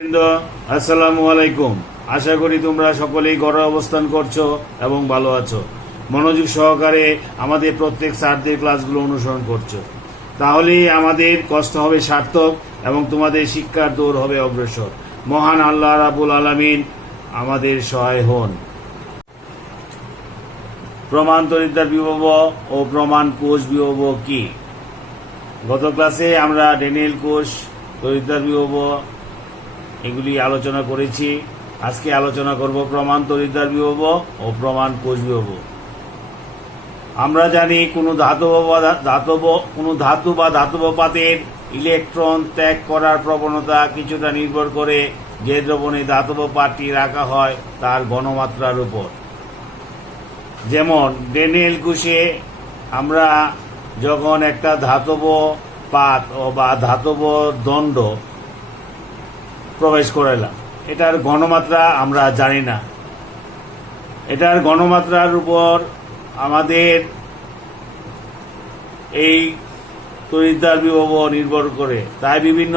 আসসালামু আলাইকুম। আশা করি তোমরা সকলেই ঘরে অবস্থান করছো এবং ভালো আছো। মনোযোগ সহকারে আমাদের প্রত্যেক স্যারদের ক্লাসগুলো অনুসরণ করছো, তাহলেই আমাদের কষ্ট হবে সার্থক এবং তোমাদের শিক্ষার দৌড় হবে অগ্রসর। মহান আল্লাহ রাব্বুল আলামিন আমাদের সহায় হন। প্রমাণ তরিদ্দার বিভব ও প্রমাণ কোষ বিভব কি? গত ক্লাসে আমরা ড্যানিয়েল কোষ, তরিদ্দার বিভব এগুলি আলোচনা করেছি। আজকে আলোচনা করব প্রমাণ তরিদ্দার বিভব ও প্রমাণ কোষ বিভব। আমরা জানি কোনো ধাতু বা ধাতব পাতের ইলেকট্রন ত্যাগ করার প্রবণতা কিছুটা নির্ভর করে যে দ্রবণে ধাতব পাতটি রাখা হয় তার ঘনমাত্রার উপর। যেমন ড্যানিয়েল কোষে আমরা যখন একটা ধাতব পাত বা ধাতব দণ্ড প্রবেশ করালাম, এটার ঘনমাত্রা আমরা জানি না। এটার ঘনমাত্রার উপর আমাদের এই তড়িৎদ্বার বিভব নির্ভর করে। তাই বিভিন্ন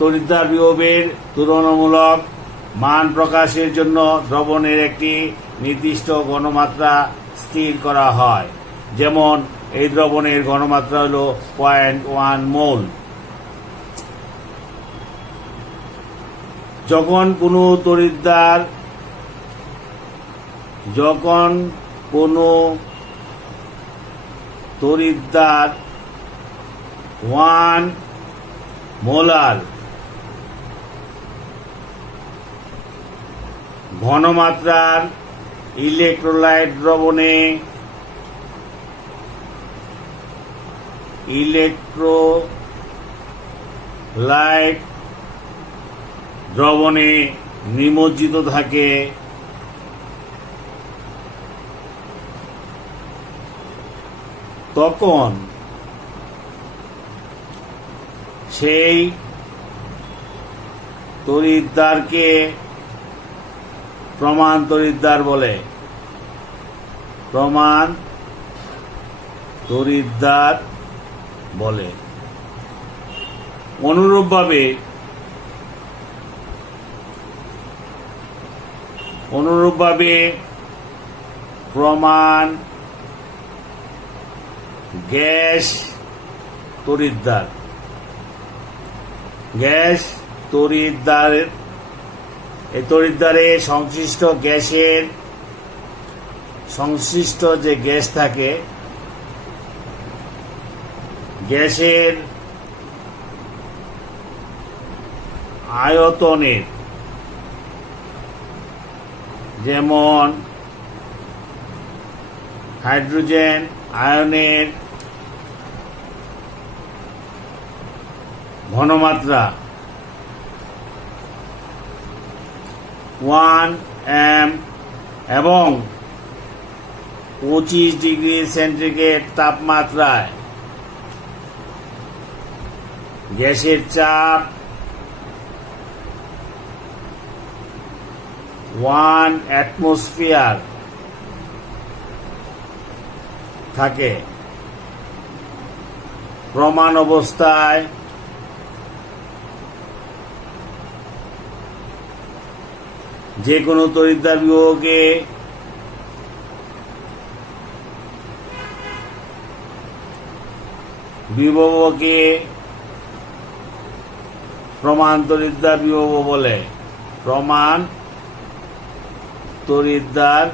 তড়িৎদ্বার বিভবের তুলনামূলক মান প্রকাশের জন্য দ্রবণের একটি নির্দিষ্ট ঘনমাত্রা স্থির করা হয়। যেমন এই দ্রবণের ঘনমাত্রা হল 0.1 মোল। যখন কোনো তড়িৎদ্বার 1 মোলার ঘনমাত্রার ইলেক্ট্রোলাইট দ্রবণে নিমজ্জিত থাকে, তখন সেই তড়িৎদ্বারকে প্রমাণ তড়িৎদ্বার বলে। প্রমাণ তড়িৎদ্বার বলে। অনুরূপভাবে প্রমাণ গ্যাস তড়িৎদ্বার। গ্যাস তড়িৎদ্বারের এই তড়িৎদ্বারে সংশ্লিষ্ট যে গ্যাস থাকে, গ্যাসের আয়তনের, যেমন হাইড্রোজেন আয়নের ঘনমাত্রা 1 m এবং 25 ডিগ্রি সেন্টিগ্রেড তাপমাত্রায় গ্যাসের চাপ 1 অ্যাটমসফিয়ার থাকে। প্রমাণ অবস্থায় যে কোনো তড়িৎদ্বার বিভবকে প্রমাণ তড়িৎদ্বার বিভব বলে। প্রমাণ তড়িৎদ্বার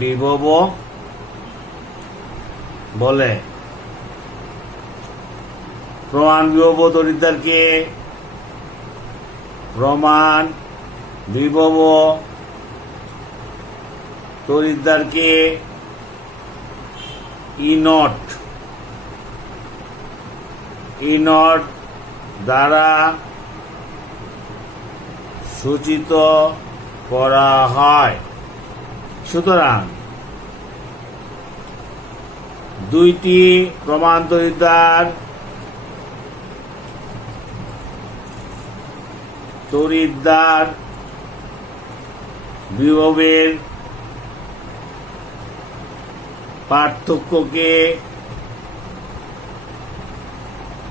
বিভব বলে। প্রমাণ বিভব তড়িৎদ্বারকে প্রমাণ বিভব তড়িৎদ্বারকে ই নট দ্বারা সূচিত করা হয়। সুতরাং দুইটি প্রমাণ তড়িৎদ্বার বিভবের পার্থক্যকে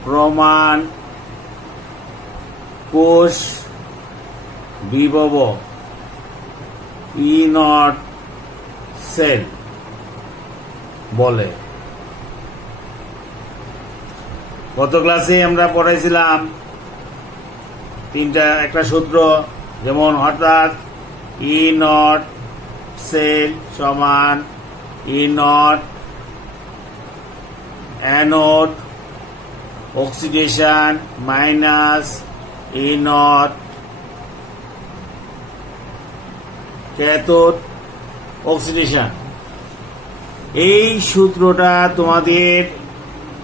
প্রমাণ কোষ বিভব ই নট সেল বলে। গত ক্লাসে আমরা পড়াইছিলাম একটা সূত্র, যেমন অর্থাৎ ই নট সেল সমান E naught anode oxidation minus E naught cathode oxidation. এই সূত্রটা তোমাদের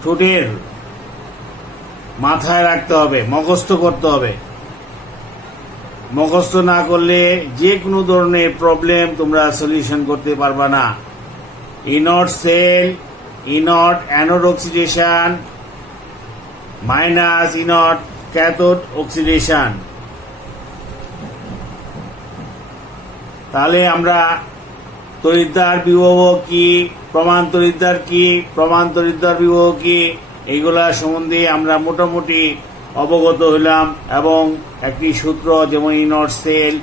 ঠোঁটের মাথায় রাখতে হবে, মুখস্থ করতে হবে। মুখস্থ না করলে যে কোনো ধরনের প্রবলেম তোমরা সলিউশন করতে পারবা না। E naught cell E naught anode oxidation minus E naught cathode oxidation. তাহলে আমরা তড়িৎদ্বার বিভব কি, প্রমাণ তড়িৎদ্বার কি, প্রমাণ তড়িৎদ্বার বিভব কি, এইগুলা সম্বন্ধে আমরা মোটামুটি অবগত হইলাম। এবং একটি সূত্র, যেমন ই নট সেল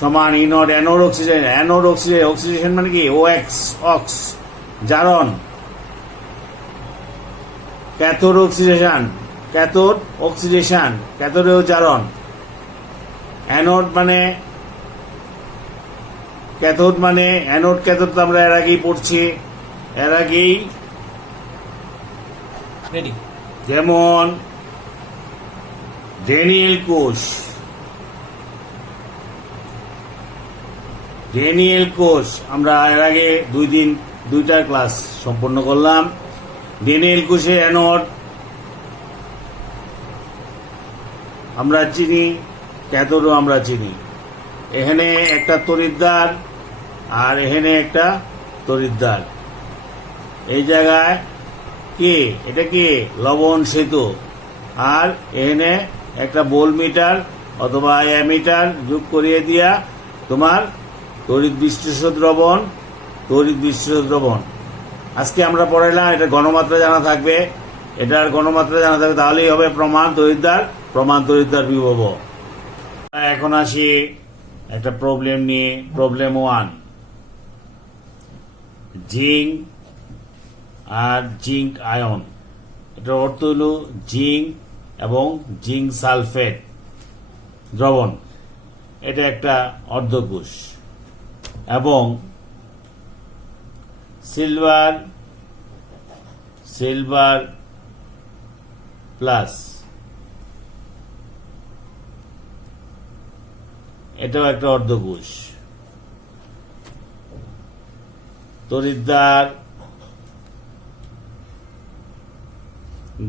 সমান E naught anode oxidation. Anode oxidation মানে কি, OX অক্স জারণ। ক্যাথোড অক্সিডেশন ক্যাথোডেও জারণ। অ্যানোড মানে ক্যাথোড মানে অ্যানোড ক্যাথোড তো আমরা এর আগেই পড়ছি, এর আগেই। যেমন ড্যানিয়েল কোষ আমরা এর আগে দুইটা ক্লাস সম্পন্ন করলাম। ড্যানিয়েল কোষের অ্যানোড আমরা চিনি, ক্যাথোডও আমরা চিনি। এখানে একটা তড়িৎদ্বার আর এখানে একটা তড়িৎদ্বার। এই জায়গায় এটা কি লবণ সেতু, আর এখানে একটা ভোল্টমিটার অথবা অ্যামিটার যোগ করিয়ে দিয়া তোমার তড়িৎ বিশ্লেষ্য দ্রবণ। আজকে আমরা পড়াইলাম, এটা ঘনমাত্রা জানা থাকবে, তাহলেই হবে প্রমাণ তড়িৎদ্বার বিভব। এখন আসি একটা প্রবলেম নিয়ে। প্রবলেম 1, জিঙ্ক আর জিঙ্ক আয়ন। এটার অর্থ হল জিঙ্ক এবং জিঙ্ক সালফেট দ্রবণ। এটা একটা অর্ধকোষ। এবং সিলভার প্লাস, এটাও একটা অর্ধকোষ।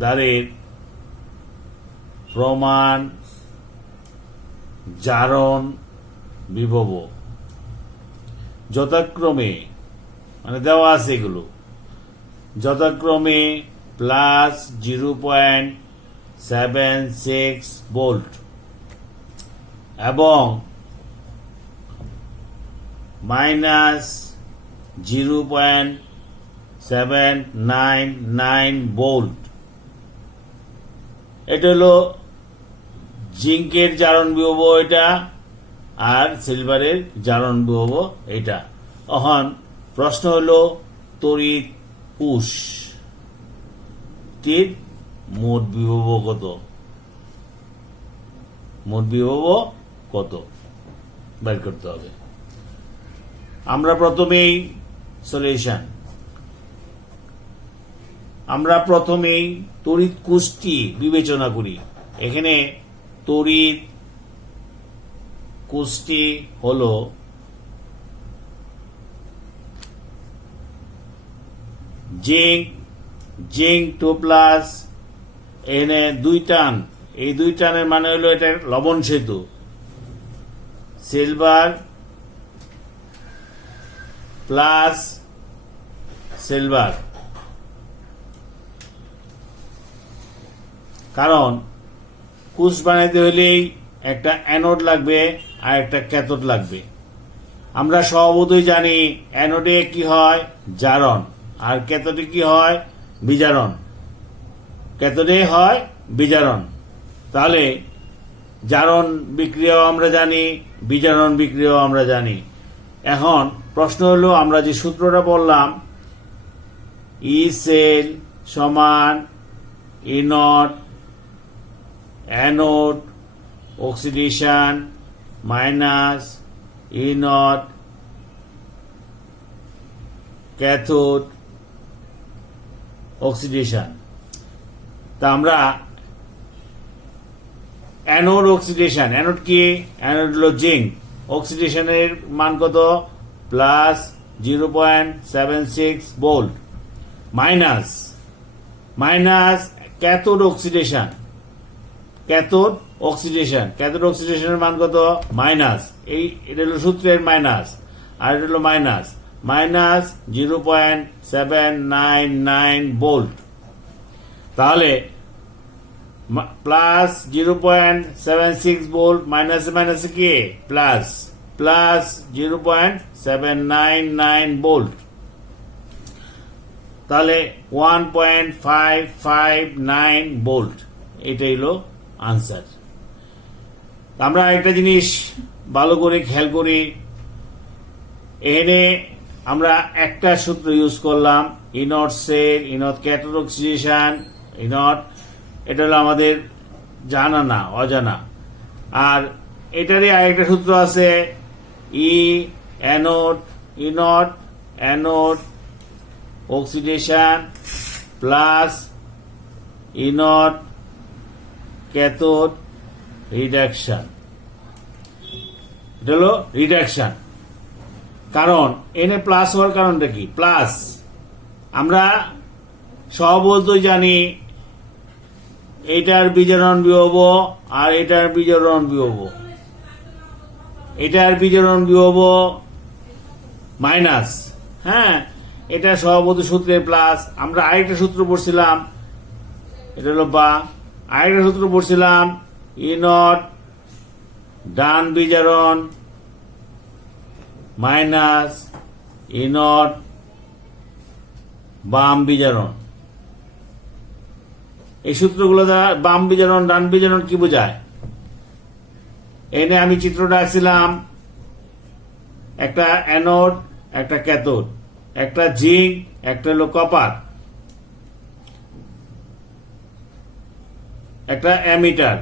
দ্বারের প্রমাণ জারণ বিভব যথাক্রমে, মানে দেওয়া আছে এগুলো, যথাক্রমে প্লাস 0.76 ভোল্ট এবং মাইনাস 0.799 ভোল্ট। এটা হলো জিঙ্কের জারণ বিভব এটা, আর সিলভারের জারণ বিভব এটা। এখন প্রশ্ন হলো তড়িৎ কোষটির মোট বিভব কত বের করতে হবে। আমরা প্রথমেই তড়িৎ কোষটি বিবেচনা করি। এখানে তড়িৎ কোষটি হল জিঙ্ক 2+, এখানে 2 টান। এই 2 টানের মানে হলো এটা লবণ সেতু। সিলভার প্লাস সিলভার, কারণ কোষ বানাইতে হলেই একটা অ্যানোড লাগবে আর একটা ক্যাথোড লাগবে। আমরা স্বভাবতই জানি অ্যানোডে কি হয়, জারণ, আর ক্যাথোডে কি হয়, বিজারণ। তাহলে জারণ বিক্রিয়াও আমরা জানি, বিজারণ বিক্রিয়াও আমরা জানি। এখন প্রশ্ন হলো, আমরা যে সূত্রটা বললাম, ই সেল সমান E naught anode oxidation minus E naught cathode oxidation. তা আমরা অ্যানোড অক্সিডেশন, অ্যানোড কি? অ্যানোড হলো জিঙ্ক, অক্সিডেশনের মান কত? Plus 0.76 volt, minus cathode oxidation, cathode অক্সিডেশনের মান কত? মাইনাস, এটা হলো সূত্রের মাইনাস, আর এটা হলো মাইনাস 0.799 ভোল্ট। তাহলে প্লাস 0.76 ভোল্ট মাইনাস কি? প্লাস 0.799 ভোল্ট, তাহলে 1.559 ভোল্ট। এটাই হলো আনসার। আমরা একটা জিনিস ভালো করে খেয়াল করি, এখানে আমরা একটা সূত্র ইউজ করলাম, E naught cell, E naught cathode oxidation, E naught, এটা হলো আমাদের জানা না, অজানা। আর এটারই আরেকটা সূত্র আছে, E anode, E naught anode oxidation plus E naught cathode reduction. এটা হলো রিডাকশন। কারণ এনে প্লাস হওয়ার কারণটা কি? প্লাস আমরা সহবতই জানি এটার বিজারণ বিভব আর এটার বিজারণ বিভব, এটার বিজারণ বিভব মাইনাস, হ্যাঁ, এটা সহবত সূত্রে প্লাস। আমরা আরেকটা সূত্র পড়ছিলাম, এটা হলো বা, আরেকটা সূত্র পড়ছিলাম, ই নট ডান বিজারণ মাইনাস ই নট বাম বিজারণ। এই সূত্রগুলো দ্বারা বাম বিজারণ ডান বিজারণ কি বোঝায়? এনে আমি চিত্রটা আঁকছিলাম, একটা অ্যানোড একটা ক্যাথোড, একটা জিঙ্ক একটা হলো কপার, একটা অ্যামিটার,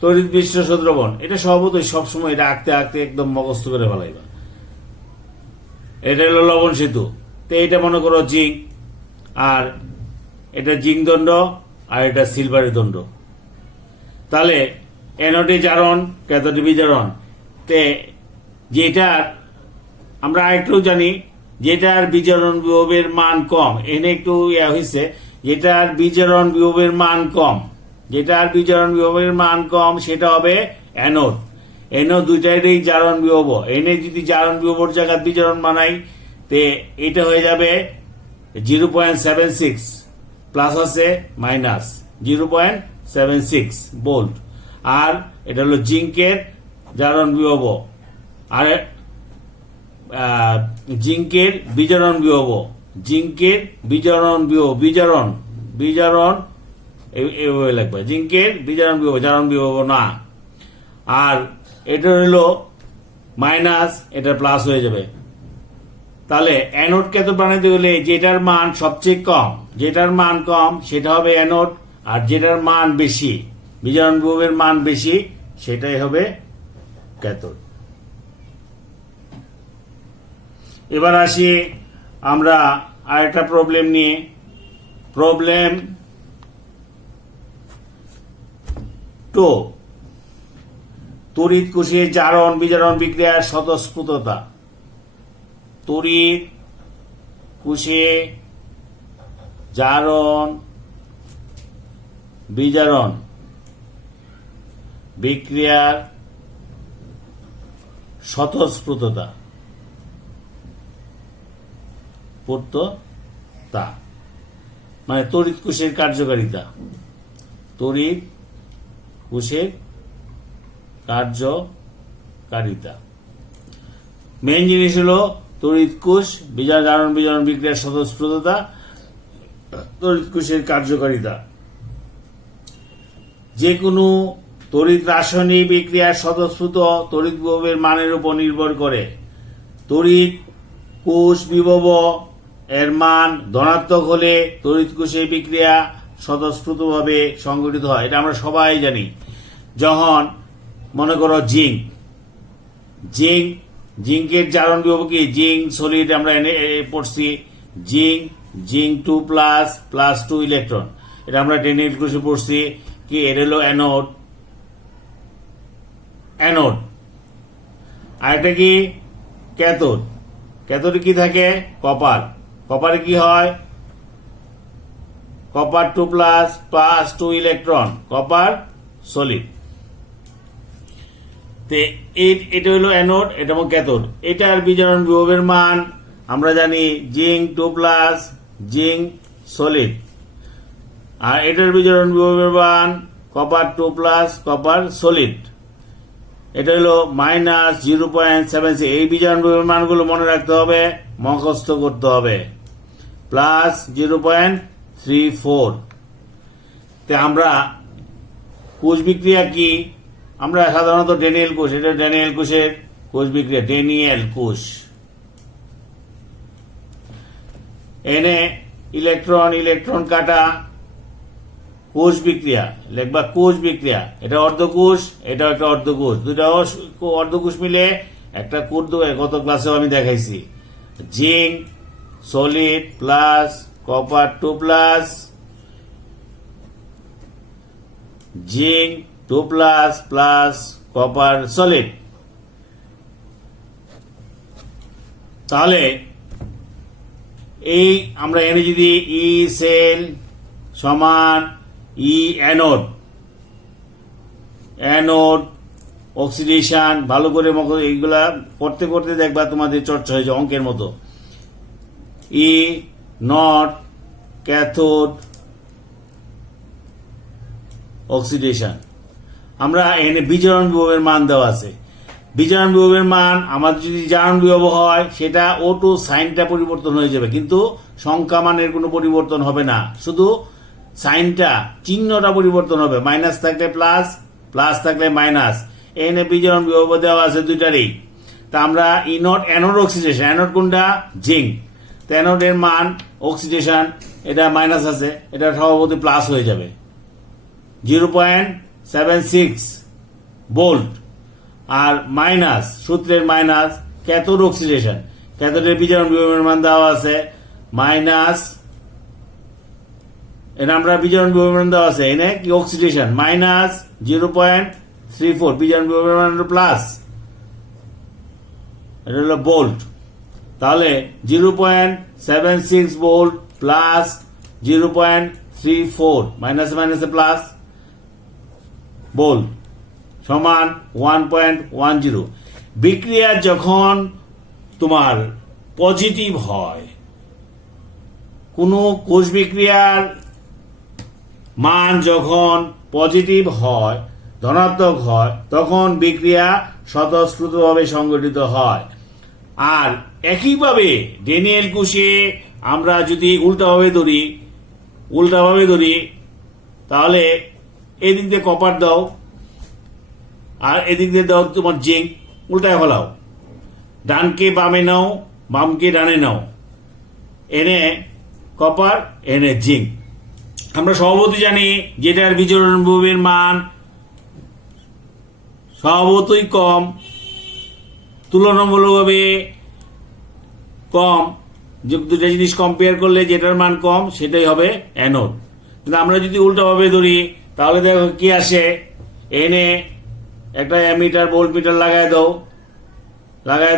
তড়িৎ বিশ্লেষণ দ্রবণ। এটা স্বভাবতই সবসময় এটা আঁকতে আঁকতে একদম মুখস্থ করে ফেলাইবা। এটা হলো লবণ সেতু, তো এটা মনে করো জিঙ্ক, আর এটা জিঙ্ক দণ্ড, আর এটা সিলভারের দণ্ড। তাহলে অ্যানোডে জারণ, ক্যাথোডে বিজারণ। তে যেটার আমরা আরেকটু জানি, যেটার বিজারণ বিভবের মান কম, এনে একটু হয়েছে, যেটার বিজারণ বিভবের মান কম, যেটার বিজারণ বিভবের মান কম সেটা হবে অ্যানোড। অ্যানোড দুইটারই জারণ বিভব, এনে যদি জারণ বিভবর জায়গায় বিজারণ বানাই, তে এটা হয়ে যাবে 0.76 প্লাস আছে মাইনাস 0.76 ভোল্ট। আর এটা হলো জিঙ্কের জারণ বিভব, আর জিঙ্কের বিজারণ বিভব, জিঙ্কের বিজারণ বিভব, বিজারণ এইভাবে লাগবে, জিঙ্কের বিজারণ বিভব, জারণ বিভব না। আর এটা হলো মাইনাস, এটা প্লাস হয়ে যাবে। তাহলে অ্যানোড ক্যাথোড বানাতে হলে যেটার মান সবচেয়ে কম, যেটার মান কম সেটা হবে অ্যানোড, আর যেটার মান বেশি, বিজারণ বিভবের মান বেশি, সেটাই হবে ক্যাথোড। এবার আসি আমরা আরেকটা প্রবলেম নিয়ে। প্রবলেম 2, তড়িৎ কোষীয় জারণ বিজারণ বিক্রিয়ার স্বতঃস্ফূর্ততা। তড়িৎ কোষীয় জারণ বিজারণ বিক্রিয়ার স্বতঃস্ফূর্ততা, তা মানে তড়িৎ কোষের কার্যকারিতা, তড়িৎ কোষের কার্যকারিতা। মেইন জিনিস হলো তড়িৎ কোষ জারণ বিজারণ বিক্রিয়ার স্বতঃস্ফূর্ততা, তড়িৎ কোষের কার্যকারিতা। যে কোনো তড়িৎ রাসায়নিক বিক্রিয়ার স্বতঃস্ফূর্ত তড়িৎ বিভবের মানের উপর নির্ভর করে। তড়িৎ কোষ বিভব এর মান ধনাত্মক হলে তড়িৎ কোষের বিক্রিয়া স্বতঃস্ফূর্তভাবে সংঘটিত হয়। এটা আমরা সবাই জানি। যখন মনে করো জিঙ্কের জারণ বিভব কি, জিঙ্ক সলিড আমরা পড়ছি, জিঙ্ক 2+ প্লাস 2 ইলেকট্রন, এটা আমরা ডেনিয়েল কোষে পড়ছি কি, এর হলো অ্যানোড। আর এটা কি ক্যাথোড কি থাকে, কপারে কি হয়, copper 2+ plus 2 electron, copper solid. এটা হলো অ্যানোড, এটা হলো ক্যাথোড। এটার বিজারণ বিভবের মান আমরা জানি জিঙ্ক 2+, জিঙ্ক সলিড। আর এটার বিজারণ বিভবের মান কপার 2+, কপার সলিড। এটা হলো -0.76। এই বিজারণ বিভবের মানগুলো মনে রাখতে হবে, মুখস্থ করতে হবে। +0.34। আমরা কোষ বিক্রিয়া কি, আমরা সাধারণত ডেনিয়েল কোষ, এটা ডেনিয়েল কোষের কোষ বিক্রিয়া, ডেনিয়েল কোষ। এনে ইলেকট্রন কাটা, কোষ বিক্রিয়া লিখবা, কোষ বিক্রিয়া। এটা অর্ধকোষ, এটা একটা অর্ধকোষ, দুটা অর্ধকোষ মিলে একটা কোষ। গত ক্লাসেও আমি দেখাইছি, zinc solid plus copper 2+, zinc 2+ plus copper solid. তাহলে এই আমরা এনে যদি ই সেল সমান ই অ্যানোড অক্সিডেশন, ভালো করে এইগুলা করতে করতে দেখবা তোমাদের চর্চা হয়েছে অঙ্কের মতো। ই নট ক্যাথোড অক্সিডেশন। আমরা এনে বিজারণ বিভবের মান দেওয়া আছে। বিজারণ বিভবের মান আমাদের যদি জারণ বিভব হয়, সেটা O2 সাইনটা পরিবর্তন হয়ে যাবে, কিন্তু সংখ্যা মানের কোনো পরিবর্তন হবে না, শুধু সাইনটা, চিহ্নটা পরিবর্তন হবে। মাইনাস থাকলে প্লাস, প্লাস থাকলে মাইনাস। এনে বিজারণ বিভব দেওয়া আছে দুইটারই। তা আমরা ই নট অ্যানোড অক্সিডেশন, অ্যানোড কোনটা, জিঙ্ক। তো অ্যানোডের মান অক্সিডেশন, এটা মাইনাস আছে, এটা স্বভাবতই প্লাস হয়ে যাবে, 0.76 ভোল্ট। আর মাইনাস, সূত্রের মাইনাস, ক্যাথোড অক্সিডেশন, ক্যাথোডের বিজারণ বিভবের মান দেওয়া আছে মাইনাস, এনে আমরা বিজারণ বিভবের মান দেওয়া আছে, এনে কি অক্সিডেশন -0.34, বিজারণ বিভবের মান প্লাস, এটা হলো ভোল্ট। তাহলে 0.76 ভোল্ট প্লাস 0.34, মাইনাসে মাইনাসে প্লাস, ভোল্ট সমান 1.10। বিক্রিয়া যখন তোমার পজিটিভ হয়, কোনো কোষ বিক্রিয়ার মান যখন পজিটিভ হয়, ধনাত্মক হয়, তখন বিক্রিয়া স্বতঃস্ফূর্তভাবে সংঘটিত হয়। আর একইভাবে ডেনিয়েল কোষে আমরা যদি উল্টাভাবে ধরি, তাহলে এদিক দিয়ে কপার দাও আর এদিক দিয়ে দাও তোমার জিঙ্ক, উল্টায় ফেলাও, ডানকে বামে নাও, বামকে ডানে নাও, এনে কপার, এনে জিঙ্ক। আমরা স্বভাবতই জানি যেটার বিজারণ বিভবের মান স্বভাবতই কম, তুলনামূলকভাবে কম। দুটা জিনিস কম্পেয়ার করলে যেটার মান কম সেটাই হবে অ্যানোড। কিন্তু আমরা যদি উল্টাভাবে ধরি, তাহলে দেখো কি আসে, এনে একটা অ্যামিটার ভোল্টমিটার লাগাই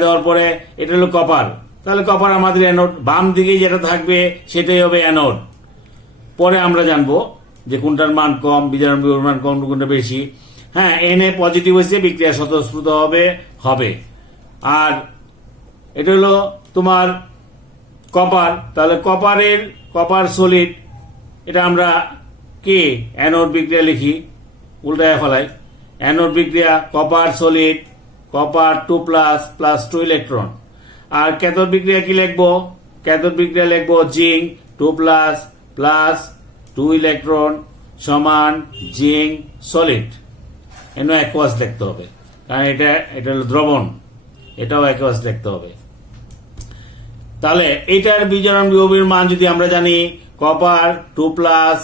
দেওয়ার পরে এটা হলো কপার, তাহলে কপার আমাদের অ্যানোড। বাম দিকে যেটা থাকবে সেটাই হবে অ্যানোড। পরে আমরা জানবো যে কোনটার মান কম, বিজারণ বিভবের মান কম, কোনটা বেশি। হ্যাঁ, এনে পজিটিভ হয়েছে, বিক্রিয়া স্বতঃস্ফূর্ত হবে। আর এটা হলো তোমার কপার, তাহলে কপার সলিড, এটা আমরা কি অ্যানোড বিক্রিয়া লিখি, উল্টায় ফেলাই। অ্যানোড বিক্রিয়া copper solid, copper 2+ plus 2 electron. আর ক্যাথোড বিক্রিয়া কি লিখবো, ক্যাথোড বিক্রিয়া লিখবো জিঙ্ক 2+ প্লাস 2 ইলেকট্রন সমান জিঙ্ক সলিড, এন অ্যাকোয়াস লিখতে হবে, কারণ এটা হলো দ্রবণ, এটাও অ্যাকোয়াস লিখতে হবে। তাহলে এটার বিজারণ বিভবের মান যদি আমরা জানি, কপার 2 প্লাস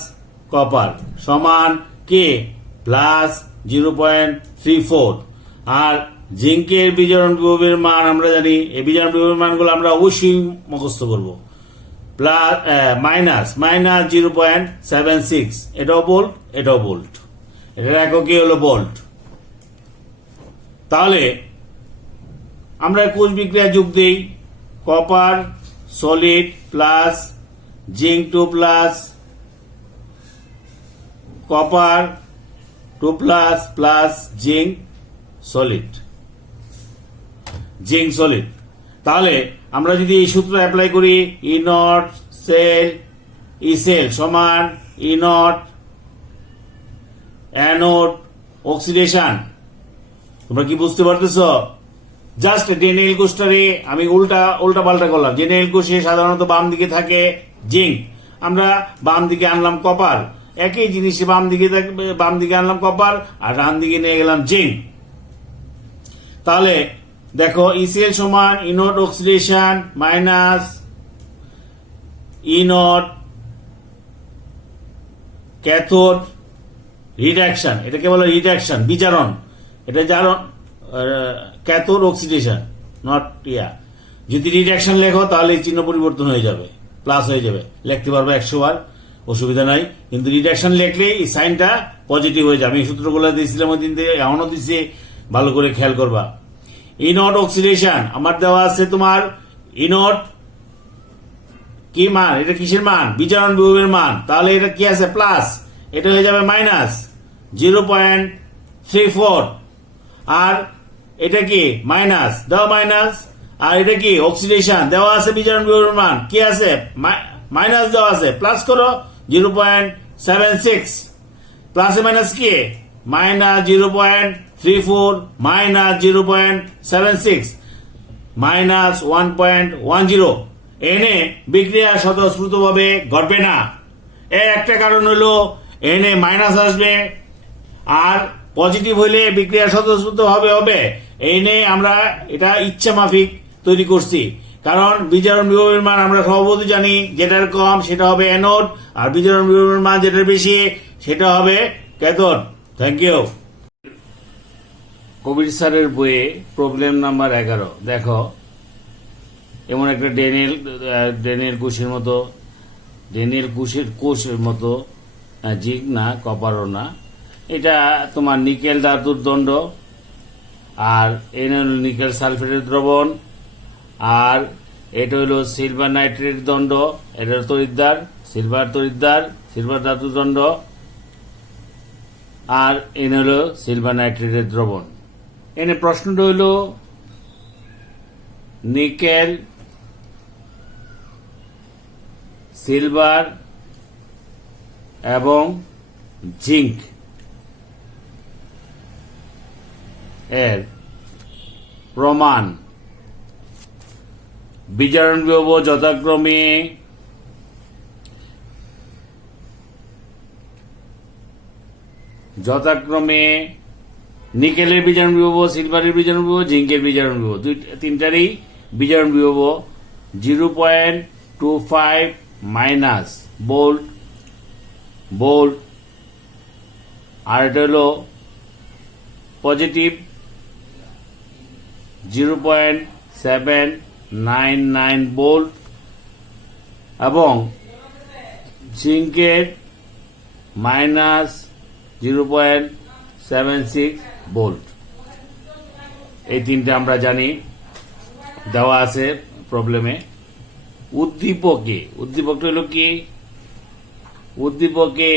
কপার সমান কে প্লাস 0.34, আর জিঙ্কের বিজারণ বিভবের মান আমরা জানি, এই বিজারণ বিভবের মানগুলো আমরা অবশ্যই মুখস্থ করব। প্লাস মাইনাস 0.76, এটাও বোল্ট, এটাও বোল্ট, এটার একক কি হলো বোল্ট। তাহলে আমরা কোষ বিক্রিয়া যোগ দেই, copper solid plus zinc 2 plus copper 2 plus plus zinc solid, zinc solid. তাহলে আমরা যদি এই সূত্র অ্যাপ্লাই করি, ই নট সেল ই সেল সমান ই নট অ্যানোড অক্সিডেশন। তোমরা কি বুঝতে পারতেছ? জাস্ট ডেনিয়েল কোষটারে আমি উল্টা পাল্টা করলাম। ডেনিয়েল কোষে সাধারণত বাম দিকে থাকে জিঙ্ক, আমরা বাম দিকে আনলাম কপার, একই জিনিস বাম দিকে আনলাম কপার আর ডান দিকে নিয়ে গেলাম জিঙ্ক। তাহলে দেখো ইসিএল সমান ইনোট অক্সিডেশন মাইনাস ইনোট ক্যাথোড রিডাকশন, এটাকে বলে রিডাকশন বিজারণ, এটা জারণ ক্যাথোড অক্সিডেশন নট ইয়া। যদি রিডাকশন লেখো তাহলে চিহ্ন পরিবর্তন হয়ে যাবে, প্লাস হয়ে যাবে, লিখতে পারবে 100 বার, অসুবিধা নাই। কিন্তু রিডাকশন লিখলেই এই সাইনটা পজিটিভ হয়ে যাবে। আমি সূত্রগুলো দিয়েছিলাম ওই দিন থেকে, এখনো দিচ্ছি, ভালো করে খেয়াল করবা। ইনট অক্সিডেশন আমার দেওয়া আছে তোমার ইনট কি মান, এটা কিসের মান? বিজারণ বিভবের মান। তাহলে এটা কি আছে প্লাস, এটা হয়ে যাবে মাইনাস 0.34, আর এটা কি মাইনাস দেওয়া মাইনাস, আর এটা কি অক্সিডেশন দেওয়া আছে, বিজারণ বিভবের মান কি আছে মাইনাস দেওয়া আছে, প্লাস করো 0.76, প্লাসে মাইনাস কি মাইনাস 0.34 মাইনাস 0.76 মাইনাস 1.10, এনে বিক্রিয়া স্বতঃস্ফূর্তভাবে ঘটবে না। এর একটা কারণ হলো এনে মাইনাস আসবে, আর পজিটিভ হইলে বিক্রিয়া স্বতঃস্ফূর্ত হবে। এনে আমরা এটা ইচ্ছা মাফিক তৈরি করছি, কারণ বিজারণ বিভবের মান আমরা সভাপতি জানি, যেটার কম সেটা হবে অ্যানোড, আর বিজারণ বিভবের মান যেটার বেশি সেটা হবে ক্যাথোড। Thank you. কবির স্যারের বইয়ে প্রবলেম নাম্বার 11 দেখো, এমন একটা ডেনিয়েল কোষের মতো জিঙ্ক না, কপারও না, এটা তোমার নিকেল ধাতুর দণ্ড, আর এনে হলো নিকেল সালফেটের দ্রবণ, আর এটা হলো সিলভার নাইট্রেট দণ্ড, এটা তড়িৎদ্বার সিলভার ধাতুর দণ্ড, আর এনে হলো সিলভার নাইট্রেটের দ্রবণ। এনে প্রশ্নটা হইল নিকেল সিলভার এবং জিঙ্ক এর প্রমাণ বিজারণ বিভব যথাক্রমে নিকেলের বিজারণ বিভব, সিলভারের বিজারণ বিভব, জিঙ্কের বিজারণ বিভব, তিনটারই বিজারণ বিভব 0.25 মাইনাস বোল্ট, আর এটা হলো পজিটিভ 0.799 ভোল্ট, এবং জিঙ্কের মাইনাস 0.76 ভোল্ট। এই তিনটা আমরা জানি, দেওয়া আছে প্রবলেমে। উদ্দীপকটা হলো কি? উদ্দীপকে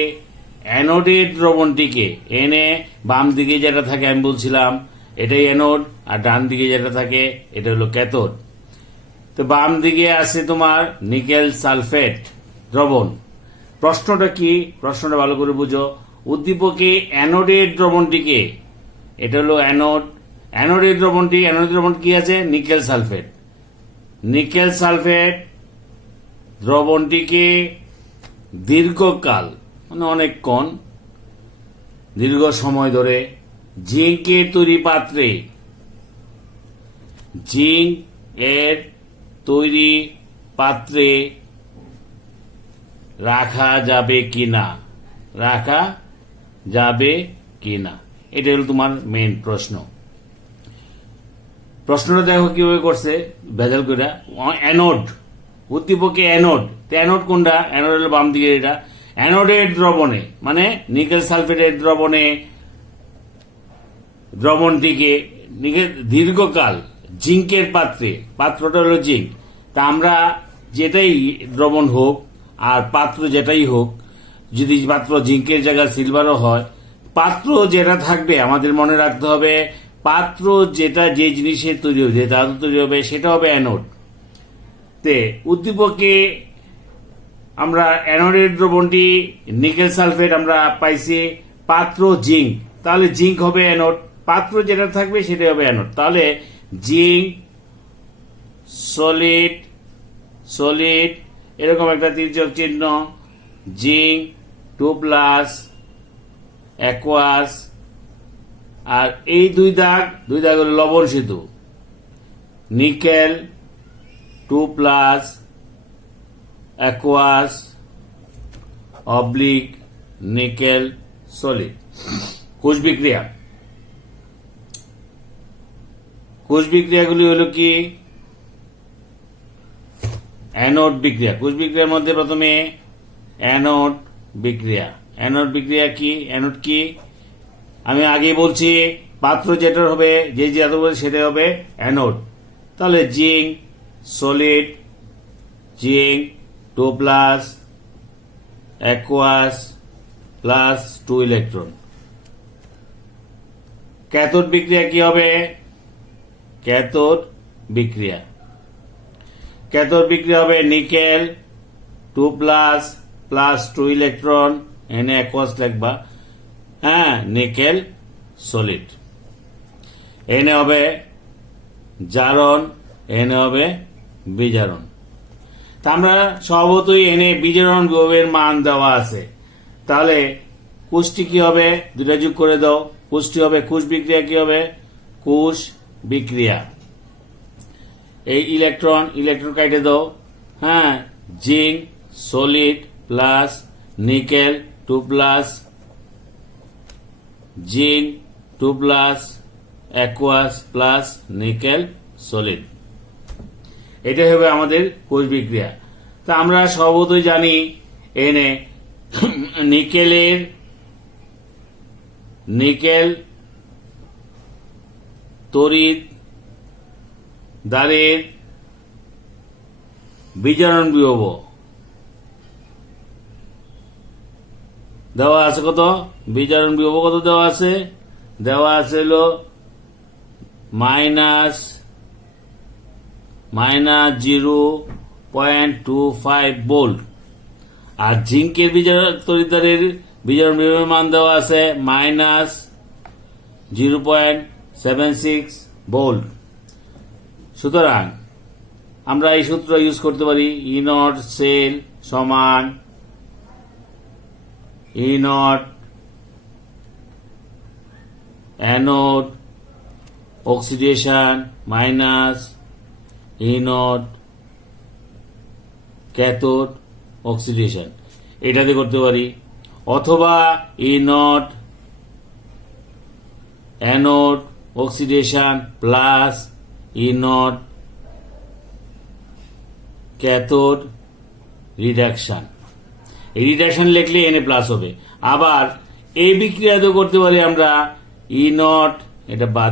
অ্যানোডের দ্রবণটিকে এনে বাম দিকে যেটা থাকে আমি বলছিলাম এটাই অ্যানোড, আর ডান দিকে যেটা থাকে এটা হলো ক্যাথোড। তো বাম দিকে আছে তোমার নিকেল সালফেট দ্রবণ। প্রশ্নটা কি? প্রশ্নটা ভালো করে বুঝো। উদ্দীপকে অ্যানোডের দ্রবণটিকে, এটা হলো অ্যানোডের দ্রবণটি কি আছে? নিকেল সালফেট দ্রবণটিকে দীর্ঘকাল মানে অনেকক্ষণ দীর্ঘ সময় ধরে জিঙ্কের তৈরি পাত্রে জিঙ্ক এর তৈরি পাত্রে রাখা যাবে কিনা রাখা যাবে কিনা এটা হলো তোমার মেইন প্রশ্ন। প্রশ্নটা দেখো কিভাবে করছে ভেজাল করে অ্যানোড উদ্দীপকে অ্যানোড তো অ্যানোড কোনটা অ্যানোড হলো বাম দিকে এটা অ্যানোডের দ্রবণে মানে নিকেল সালফেটের দ্রবণটিকে দীর্ঘকাল জিঙ্কের পাত্রটা হলো জিঙ্ক তা আমরা যেটাই দ্রবণ হোক আর পাত্র যেটাই হোক যদি পাত্র জিঙ্কের জায়গায় সিলভারও হয় পাত্র যেটা থাকবে আমাদের মনে রাখতে হবে পাত্র যেটা যে জিনিসের তৈরি হবে যে ধাতু তৈরি হবে সেটা হবে অ্যানোড তে উদ্দীপকে আমরা অ্যানোডের দ্রবণটি নিকেল সালফেট আমরা পাইছি পাত্র জিঙ্ক তাহলে জিঙ্ক হবে অ্যানোড পাত্র যেটা থাকবে সেটা হবে অ্যানোড তাহলে জিঙ্ক সলিড এরকম একটা তির্যক চিহ্ন জিঙ্ক 2+ অ্যাকোয়াস আর এই দুই দাগ হলো লবণ সেতু nickel 2+ aqueous oblique nickel solid কোষ বিক্রিয়াগুলি হলো কি অ্যানোড বিক্রিয়া কোষ বিক্রিয়ার মধ্যে প্রথমে অ্যানোড বিক্রিয়া কি অ্যানোড কি আমি আগে বলছি পাত্র যেটা হবে যে ধাতু হবে সেটা হবে অ্যানোড তাহলে zinc solid zinc 2+ aqueous plus 2 electron cathode বিক্রিয়া কি হবে ক্যাথোড বিক্রিয়া হবে নিকেল 2+ প্লাস 2 ইলেকট্রন এনে অ্যাকোয়াস লিখবা হ্যাঁ নিকেল সলিড এনে হবে জারণ এনে হবে বিজারণ তা আমরা স্বভাবতই এনে বিজারণ বিভবের মান দেওয়া আছে তাহলে কোষটি কি হবে দুটা যোগ করে দাও কোষটি হবে কোষ বিক্রিয়া কি হবে কোষ বিক্রিয়া এই ইলেকট্রন কাটে দাও হ্যাঁ zinc solid plus nickel 2+ zinc 2+ aqueous plus nickel solid এটা হবে আমাদের কোষ বিক্রিয়া তা আমরা স্বভাবতই জানি এনে নিকেল তড়িৎ দ্বারের বিজারণ বিভব দেওয়া আছে কত বিজারণ বিভব কত দেওয়া আছে হলো -0.25 ভোল্ট আর জিঙ্কের তড়িৎদ্বারের বিজারণ বিভবের মান দেওয়া আছে -0.76 ভোল্ট সুতরাং আমরা এই সূত্র ইউজ করতে পারি ই নট সেল সমান E naught anode oxidation minus E naught cathode oxidation এটাতে করতে পারি অথবা E naught anode oxidation plus E naught cathode reduction এই রিডাকশন লিখলে এনে প্লাস হবে আবার এই বিক্রিয়াতেও করতে পারি আমরা ই নট এটা বাদ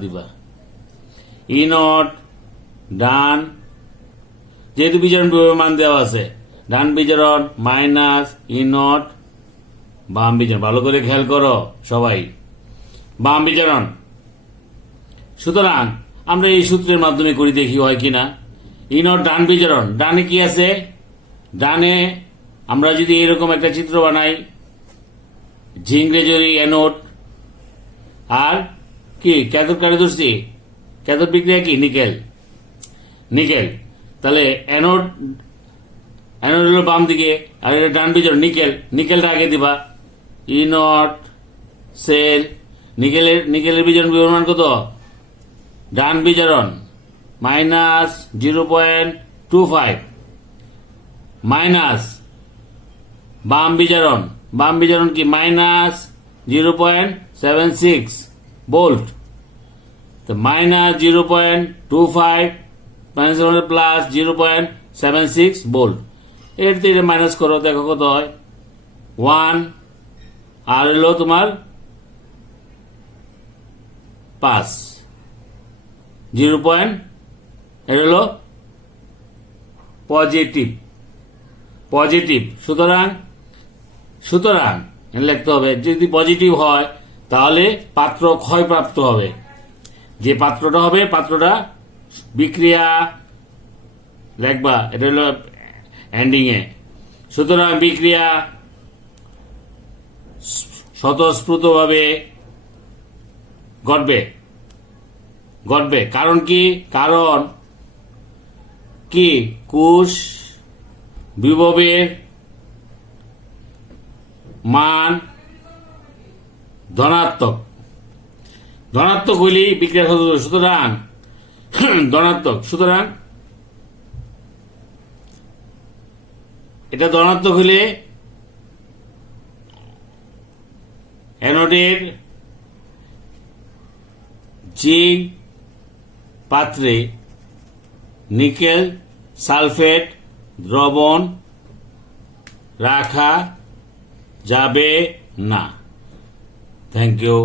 দিবা ই নট ডান যেহেতু বিজারণ মান দেওয়া আছে ডান বিজারণ মাইনাস ই নট বাম বিজারণ ভালো করে খেয়াল করো সবাই বাম বিজারণ সুতরাং আমরা এই সূত্রের মাধ্যমে করি দেখি হয় কিনা ই নট ডান বিজারণ ডানে কি আছে ডানে আমরা যদি এরকম একটা চিত্র বানাই ঝিংরে অ্যানোড আর কি ক্যাথোড কাটে ধরছি ক্যাথোড বিক্রিয়া কি নিকেল তাহলে অ্যানোড হলো বাম দিকে আর এটা ডান বিজারণ নিকেলটা আগে দিবা ই নট সেল। নিকেলের বিজারণ বিভবের মান কত? ডান বিজারণ -0.25 মাইনাস বাম বিজারণ কি -0.76 ভোল্ট। তো -0.25 প্লাস 0.76 ভোল্ট। এর থেকে মাইনাস করো, দেখো কত হয় 1 আর হলো তোমার 5 0. এটা হলো পজিটিভ। সুতরাং লিখতে হবে যদি পজিটিভ হয় তাহলে পাত্র ক্ষয়প্রাপ্ত হবে। যে পাত্রটা হবে পাত্রটা বিক্রিয়া লিখবা, এটা হলো এন্ডিং এ। সুতরাং বিক্রিয়া স্বতঃস্ফূর্তভাবে ঘটবে। কারণ কি কোষ বিভবের মান ধনাত্মক হইলে বিক্রিয়া সুতরাং ধনাত্মক। সুতরাং এটা ধনাত্মক হইলে অ্যানোডের জিঙ্ক পাত্রে নিকেল সালফেট দ্রবণ রাখা যাবে না। Thank you.